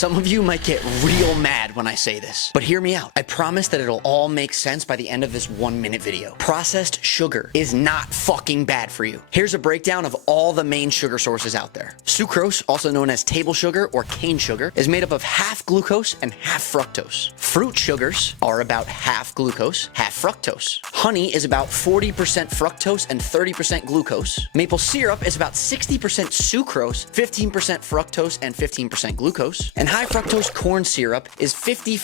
some of you might get real mad when I say this, but hear me out. I promise that it'll all make sense by the end of this 1-minute video. Processed sugar is not fucking bad for you. Here's a breakdown of all the main sugar sources out there. Sucrose, also known as table sugar or cane sugar, is made up of half glucose and half fructose. Fruit sugars are about half glucose, half fructose. Honey is about 40% fructose and 30% glucose. Maple syrup is about 60% sucrose, 15% fructose, and 15% glucose. And high fructose corn syrup is 55%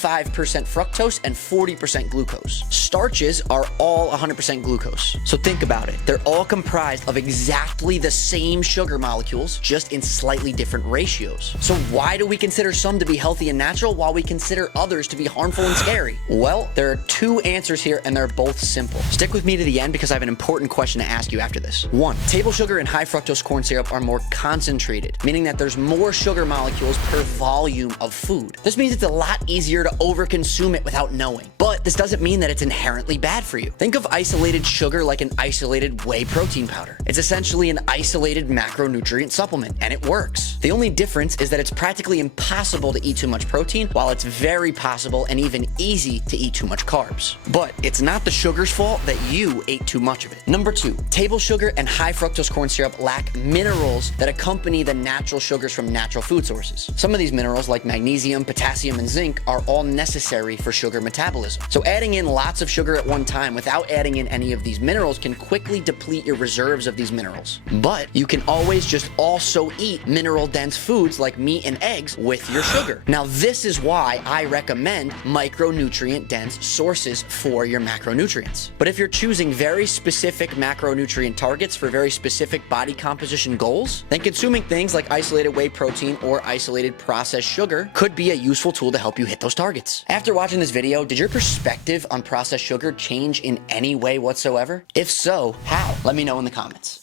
fructose and 40% glucose. Starches are all 100% glucose. So think about it. They're all comprised of exactly the same sugar molecules, just in slightly different ratios. So why do we consider some to be healthy and natural while we consider others to be harmful and scary? Well, there are two answers here and they're both simple. Stick with me to the end because I have an important question to ask you after this. 1. Table sugar and high fructose corn syrup are more concentrated, meaning that there's more sugar molecules per volume of food. This means it's a lot easier to overconsume it without knowing. But this doesn't mean that it's inherently bad for you. Think of isolated sugar like an isolated whey protein powder. It's essentially an isolated macronutrient supplement, and it works. The only difference is that it's practically impossible to eat too much protein, while it's very possible and even easy to eat too much carbs. But it's not the sugar's fault that you ate too much of it. Number 2, table sugar and high fructose corn syrup lack minerals that accompany the natural sugars from natural food sources. Some of these minerals, like magnesium, potassium, and zinc, are all necessary for sugar metabolism. So adding in lots of sugar at one time without adding in any of these minerals can quickly deplete your reserves of these minerals. But you can always just also eat mineral-dense foods like meat and eggs with your sugar. Now, this is why I recommend micronutrient-dense sources for your macronutrients. But if you're choosing very specific macronutrient targets for very specific body composition goals, then consuming things like isolated whey protein or isolated processed sugar could be a useful tool to help you hit those targets. After watching this video, did your perspective on processed sugar change in any way whatsoever? If so, how? Let me know in the comments.